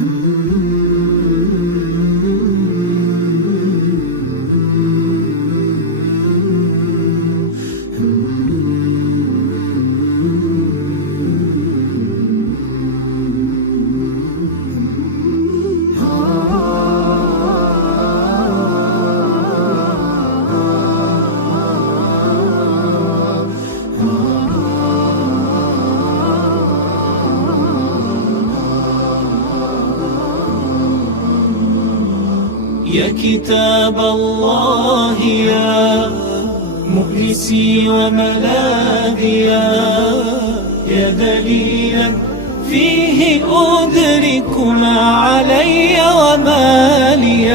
يا كتاب الله يا مؤنسي وملاذي يا دليلا فيه أدرك ما علي وما لي.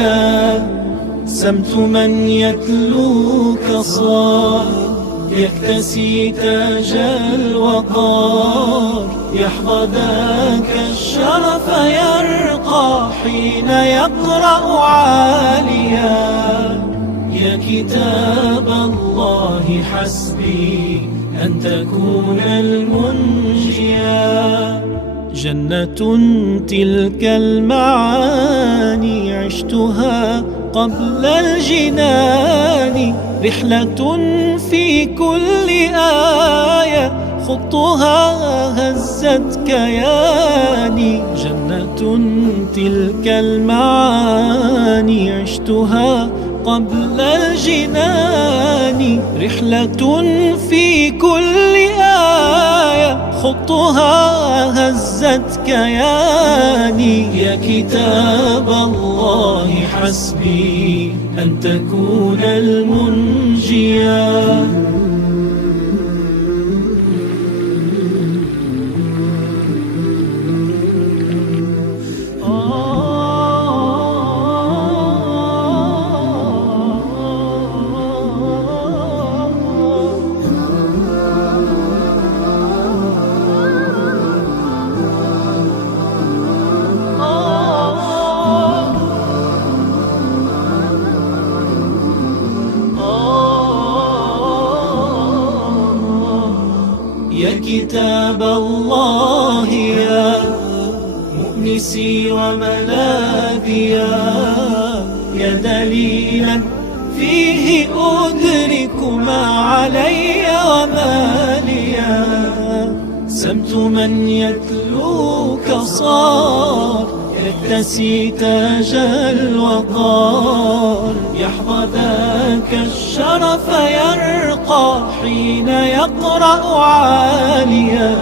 سمت من يتلوك صار يكتسي تاج الوقار، يحظى ذاك الشرف يرقى حين يقرأ عاليا. يا كتاب الله حسبي أن تكون المنجيا. جنة تلك المعاني عشتها قبل الجنان، رحلة في كل آية خطها هزت كياني. جنة تلك المعاني عشتها قبل الجنان، رحلة في كل آية خطها هزت كياني. يا كتاب الله حسبي أن تكون المنجيا. يا كتاب الله يا مؤنسي وملاذي يا دليلا فيه أدرك ما علي وما لي. سمت من يتلوك صار يكتسي تاج الوقار، يحظى ذاك الشرف يرقى حين يقرأ عاليا.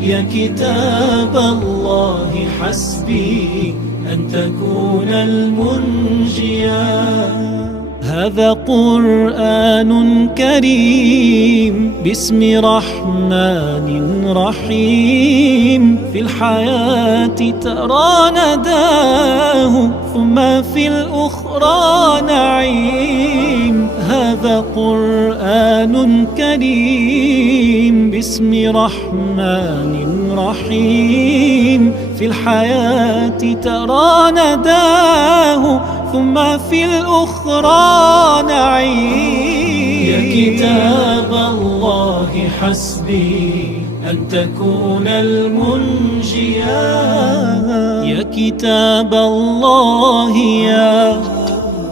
يا كتاب الله حسبي أن تكون المنجيا. هذا قرآن كريم باسم رحمن رحيم، في الحياة ترى نداه ثم في الأخرى نعيم. هذا قرآن كريم باسم رحمن رحيم، في الحياة ترى نداه ثم في الأخرى نعيم. يا كتاب الله حسبي أن تكون المنجيا. يا كتاب الله يا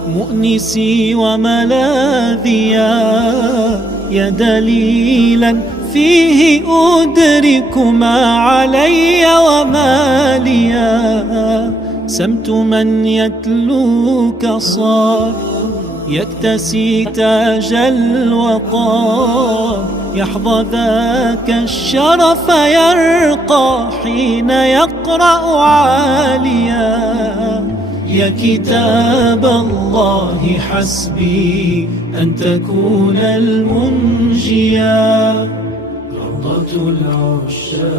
مؤنسي وملاذي يا دليلا فيه أدرك ما علي وما لي. سمت من يتلوك صار يكتسي تاج الوقار، يحظى ذاك الشرف يرقى حين يقرأ عاليا. يا كتاب الله حسبي أن تكون المنجيا. روضة العشاق